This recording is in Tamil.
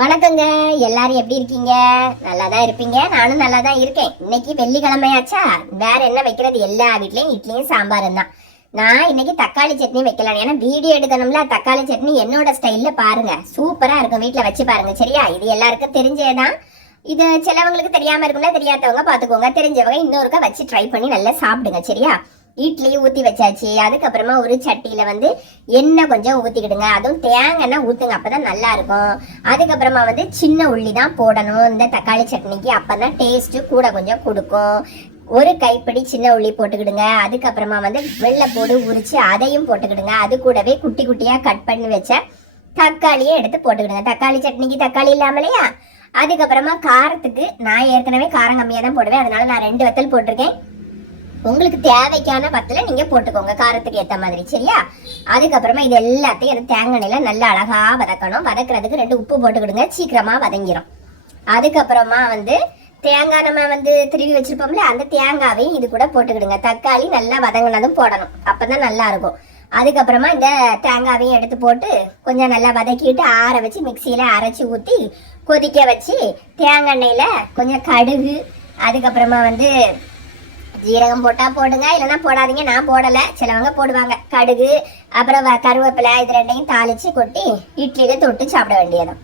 வணக்கங்க. எல்லாரும் எப்படி இருக்கீங்க? நல்லா தான் இருப்பீங்க. நானும் நல்லா தான் இருக்கேன். இன்னைக்கு வெள்ளிக்கிழமையாச்சா, வேற என்ன வைக்கிறது? எல்லா வீட்லயும் இட்லியும் சாம்பாரும் தான். நான் இன்னைக்கு தக்காளி சட்னி வைக்கலாம். ஏன்னா வீடியோ எடுக்கணும்ல. தக்காளி சட்னி என்னோட ஸ்டைல்ல பாருங்க, சூப்பரா இருக்கும். வீட்டுல வச்சு பாருங்க. சரியா? இது எல்லாருக்கும் தெரிஞ்சேதான். இது சிலவங்களுக்கு தெரியாம இருக்கும்ல, தெரியாதவங்க பாத்துக்கோங்க. தெரிஞ்சவங்க இன்னொருக்க வச்சு ட்ரை பண்ணி நல்லா சாப்பிடுங்க. சரியா? இட்லி ஊற்றி வச்சாச்சு. அதுக்கப்புறமா ஒரு சட்டியில் எண்ணெய் கொஞ்சம் ஊற்றிக்கிடுங்க. அதுவும் தேங்காய் ஊற்றுங்க, அப்போ தான் நல்லா இருக்கும். அதுக்கப்புறமா சின்ன உள்ளி தான் போடணும் இந்த தக்காளி சட்னிக்கு. அப்போ தான் டேஸ்ட்டு கூட கொஞ்சம் கொடுக்கும். ஒரு கைப்பிடி சின்ன உள்ளி போட்டுக்கிடுங்க. அதுக்கப்புறமா வெள்ளைப்பூடு உரிச்சு அதையும் போட்டுக்கிடுங்க. அது கூடவே குட்டி குட்டியாக கட் பண்ணி வச்ச தக்காளியை எடுத்து போட்டுக்கிடுங்க. தக்காளி சட்னிக்கு தக்காளி இல்லாமலையா. அதுக்கப்புறமா காரத்துக்கு நான் ஏற்கனவே காரம் கம்மியாக தான் போடுவேன், அதனால நான் 2 வத்தல் போட்டிருக்கேன். உங்களுக்கு தேவைக்கான பத்தில் நீங்கள் போட்டுக்கோங்க, காரத்துக்கு ஏற்ற மாதிரி. சரியா? அதுக்கப்புறமா இது எல்லாத்தையும் அந்த தேங்காய் எண்ணெயில நல்லா அழகாக வதக்கணும். வதக்குறதுக்கு 2 உப்பு போட்டுக்கிடுங்க, சீக்கிரமாக வதங்கிடும். அதுக்கப்புறமா தேங்காய் நம்ம திருவி வச்சிருப்போம்ல, அந்த தேங்காவையும் இது கூட போட்டுக்கிடுங்க. தக்காளி நல்லா வதங்கினதும் போடணும், அப்போ தான் நல்லா இருக்கும். அதுக்கப்புறமா இந்த தேங்காவையும் எடுத்து போட்டு கொஞ்சம் நல்லா வதக்கிட்டு ஆற வச்சு மிக்சியில் அரைச்சி ஊற்றி கொதிக்க வச்சு தேங்காய் எண்ணெயில் கொஞ்சம் கடுகு, அதுக்கப்புறமா ஜீரகம் போட்டால் போடுங்க, இல்லைன்னா போடாதீங்க. நான் போடலை, சிலவங்க போடுவாங்க. கடுகு அப்புறம் கருவேப்பிலை, இது 2யும் தாளித்து கொட்டி இட்லியில் தொட்டு சாப்பிட வேண்டியதும்.